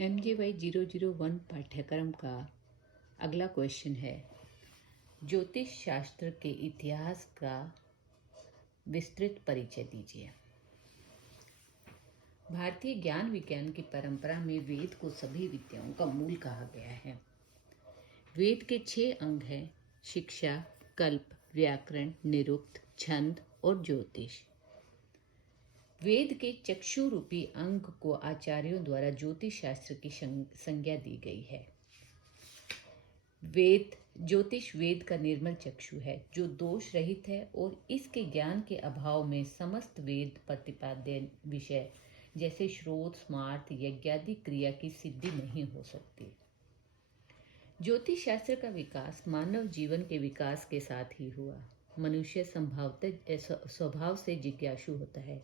MJY 001 पाठ्यक्रम का अगला क्वेश्चन है, ज्योतिष शास्त्र के इतिहास का विस्तृत परिचय दीजिए। भारतीय ज्ञान विज्ञान की परंपरा में वेद को सभी विद्याओं का मूल कहा गया है। वेद के 6 अंग हैं: शिक्षा, कल्प, व्याकरण, निरुक्त, छंद और ज्योतिष। वेद के चक्षु रूपी अंग को आचार्यों द्वारा ज्योतिष शास्त्र की संज्ञा दी गई है। ज्योतिष वेद का निर्मल चक्षु है जो दोष रहित है और इसके ज्ञान के अभाव में समस्त वेद प्रतिपाद्य विषय जैसे श्रोत, स्मार्त, यज्ञादि क्रिया की सिद्धि नहीं हो सकती। ज्योतिष शास्त्र का विकास मानव जीवन के विकास के साथ ही हुआ। मनुष्य संभवतः स्वभाव से जिज्ञासु होता है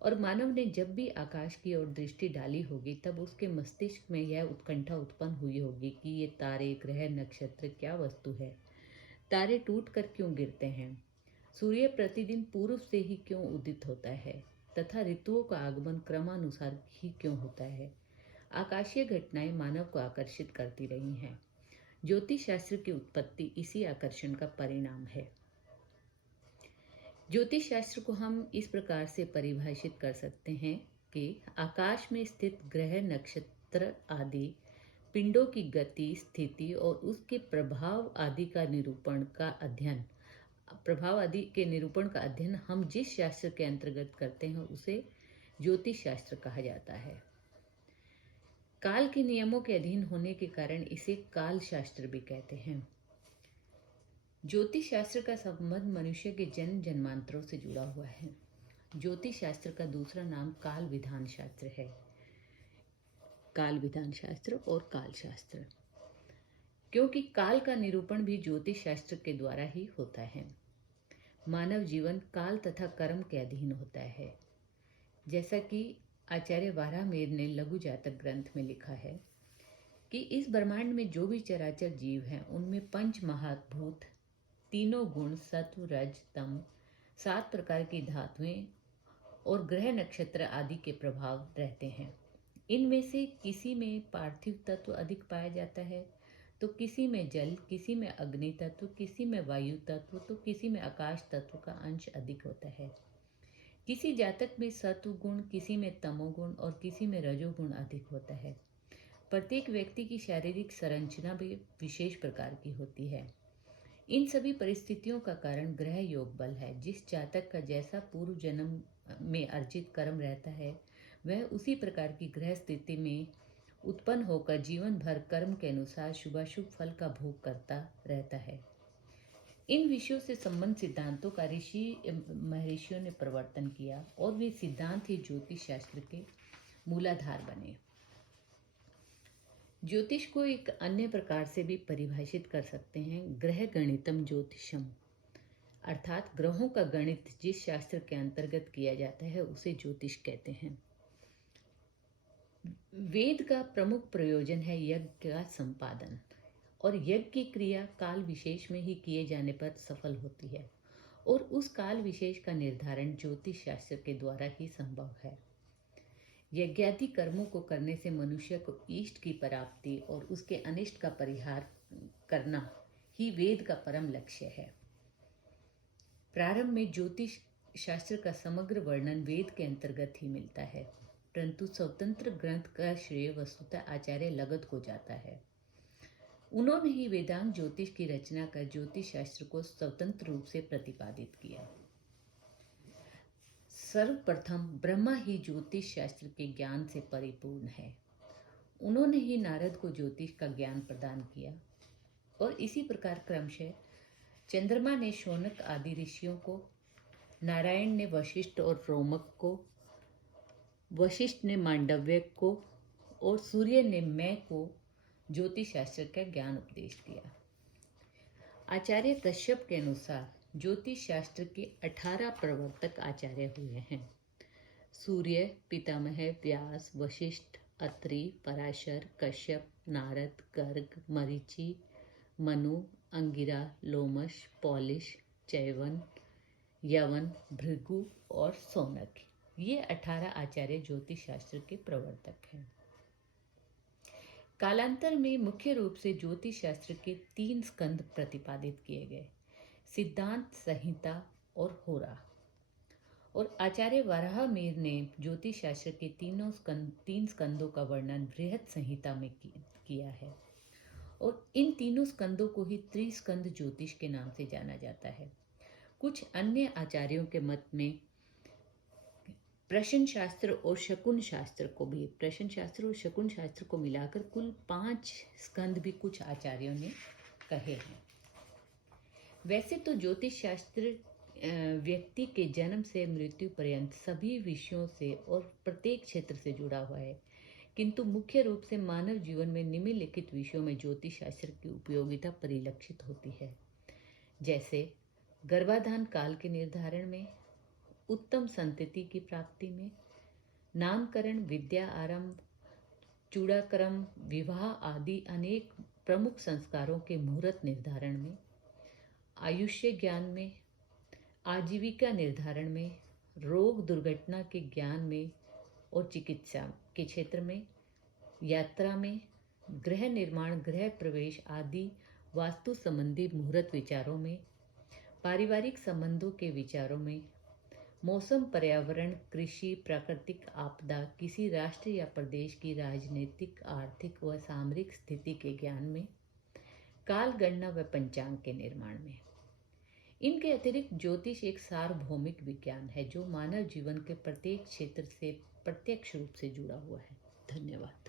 और मानव ने जब भी आकाश की ओर दृष्टि डाली होगी तब उसके मस्तिष्क में यह उत्कंठा उत्पन्न हुई होगी कि ये तारे, ग्रह, नक्षत्र क्या वस्तु है, तारे टूट कर क्यों गिरते हैं, सूर्य प्रतिदिन पूर्व से ही क्यों उदित होता है तथा ऋतुओं का आगमन क्रमानुसार ही क्यों होता है। आकाशीय घटनाएं मानव को आकर्षित करती रही हैं। ज्योतिष शास्त्र की उत्पत्ति इसी आकर्षण का परिणाम है। ज्योतिष शास्त्र को हम इस प्रकार से परिभाषित कर सकते हैं कि आकाश में स्थित ग्रह, नक्षत्र आदि पिंडों की गति, स्थिति और उसके प्रभाव आदि के निरूपण का अध्ययन हम जिस शास्त्र के अंतर्गत करते हैं उसे ज्योतिष शास्त्र कहा जाता है। काल के नियमों के अधीन होने के कारण इसे काल शास्त्र भी कहते हैं। ज्योतिष शास्त्र का संबंध मनुष्य के जन्म जन्मांतरों से जुड़ा हुआ है। ज्योतिष शास्त्र का दूसरा नाम काल विधान शास्त्र है। काल विधान शास्त्र और काल शास्त्र, क्योंकि काल का निरूपण भी ज्योतिष शास्त्र के द्वारा ही होता है। मानव जीवन काल तथा कर्म के अधीन होता है। जैसा कि आचार्य वाराहमिहिर ने लघु जातक ग्रंथ में लिखा है कि इस ब्रह्मांड में जो भी चराचर जीव हैं उनमें पंच महाभूत, तीनों गुण सत्व, रज, तम, 7 प्रकार की धातुएं और ग्रह, नक्षत्र आदि के प्रभाव रहते हैं। इनमें से किसी में पार्थिव तत्व अधिक पाया जाता है तो किसी में जल, किसी में अग्नि तत्व, किसी में वायु तत्व तो किसी में आकाश तत्व का अंश अधिक होता है। किसी जातक में सत्व गुण, किसी में तमोगुण और किसी में रजोगुण अधिक होता है। प्रत्येक व्यक्ति की शारीरिक संरचना भी विशेष प्रकार की होती है। इन सभी परिस्थितियों का कारण ग्रह योग बल है। जिस जातक का जैसा पूर्व जन्म में अर्जित कर्म रहता है वह उसी प्रकार की ग्रह स्थिति में उत्पन्न होकर जीवन भर कर्म के अनुसार शुभाशुभ फल का भोग करता रहता है। इन विषयों से संबंध सिद्धांतों का महर्षियों ने प्रवर्तन किया और वे सिद्धांत ही ज्योतिष शास्त्र के मूलाधार बने। ज्योतिष को एक अन्य प्रकार से भी परिभाषित कर सकते हैं, ग्रह गणितम ज्योतिषम, अर्थात ग्रहों का गणित जिस शास्त्र के अंतर्गत किया जाता है उसे ज्योतिष कहते हैं। वेद का प्रमुख प्रयोजन है यज्ञ का संपादन और यज्ञ की क्रिया काल विशेष में ही किए जाने पर सफल होती है और उस काल विशेष का निर्धारण ज्योतिष शास्त्र के द्वारा ही संभव है। यज्ञादि कर्मों को करने से मनुष्य को इष्ट की प्राप्ति और उसके अनिष्ट का परिहार करना ही वेद का परम लक्ष्य है। प्रारंभ में ज्योतिष शास्त्र का समग्र वर्णन वेद के अंतर्गत ही मिलता है, परंतु स्वतंत्र ग्रंथ का श्रेय वस्तुतः आचार्य लगध को जाता है। उन्होंने ही वेदांग ज्योतिष की रचना कर ज्योतिष शास्त्र को स्वतंत्र रूप से प्रतिपादित किया। सर्वप्रथम ब्रह्मा ही ज्योतिष शास्त्र के ज्ञान से परिपूर्ण है। उन्होंने ही नारद को ज्योतिष का ज्ञान प्रदान किया और इसी प्रकार क्रमशः चंद्रमा ने शौनक आदि ऋषियों को, नारायण ने वशिष्ठ और रोमक को, वशिष्ठ ने मांडव्य को और सूर्य ने मैं को ज्योतिष शास्त्र का ज्ञान उपदेश दिया। आचार्य कश्यप के अनुसार ज्योतिष शास्त्र के 18 प्रवर्तक आचार्य हुए हैं। सूर्य, पितामह, व्यास, वशिष्ठ, अत्रि, पराशर, कश्यप, नारद, गर्ग, मरीचि, मनु, अंगिरा, लोमश, पौलिश, चैवन, यवन, भृगु और सौनक, ये 18 आचार्य ज्योतिष शास्त्र के प्रवर्तक हैं। कालांतर में मुख्य रूप से ज्योतिष शास्त्र के 3 स्कंद प्रतिपादित किए गए: सिद्धांत, संहिता और होरा। और आचार्य वराहमिहिर ने ज्योतिष शास्त्र के 3 स्कंदों का वर्णन बृहद संहिता में किया है। और इन तीनों स्कंदों को ही त्रिस्कंद ज्योतिष के नाम से जाना जाता है। कुछ अन्य आचार्यों के मत में प्रश्न शास्त्र और शकुन शास्त्र को मिलाकर कुल 5 स्कंद भी कुछ आचार्यों ने कहे हैं। वैसे तो ज्योतिष शास्त्र व्यक्ति के जन्म से मृत्यु पर्यंत सभी विषयों से और प्रत्येक क्षेत्र से जुड़ा हुआ है, किंतु मुख्य रूप से मानव जीवन में निम्नलिखित विषयों में ज्योतिष शास्त्र की उपयोगिता परिलक्षित होती है, जैसे गर्भाधान काल के निर्धारण में, उत्तम संतति की प्राप्ति में, नामकरण, विद्या आरंभ, चूड़ाक्रम, विवाह आदि अनेक प्रमुख संस्कारों के मुहूर्त निर्धारण में, आयुष्य ज्ञान में, आजीविका निर्धारण में, रोग दुर्घटना के ज्ञान में और चिकित्सा के क्षेत्र में, यात्रा में, गृह निर्माण, गृह प्रवेश आदि वास्तु संबंधी मुहूर्त विचारों में, पारिवारिक संबंधों के विचारों में, मौसम, पर्यावरण, कृषि, प्राकृतिक आपदा, किसी राष्ट्र या प्रदेश की राजनीतिक, आर्थिक व सामरिक स्थिति के ज्ञान में, काल गणना व पंचांग के निर्माण में। इनके अतिरिक्त ज्योतिष एक सार्वभौमिक विज्ञान है जो मानव जीवन के प्रत्येक क्षेत्र से प्रत्यक्ष रूप से जुड़ा हुआ है। धन्यवाद।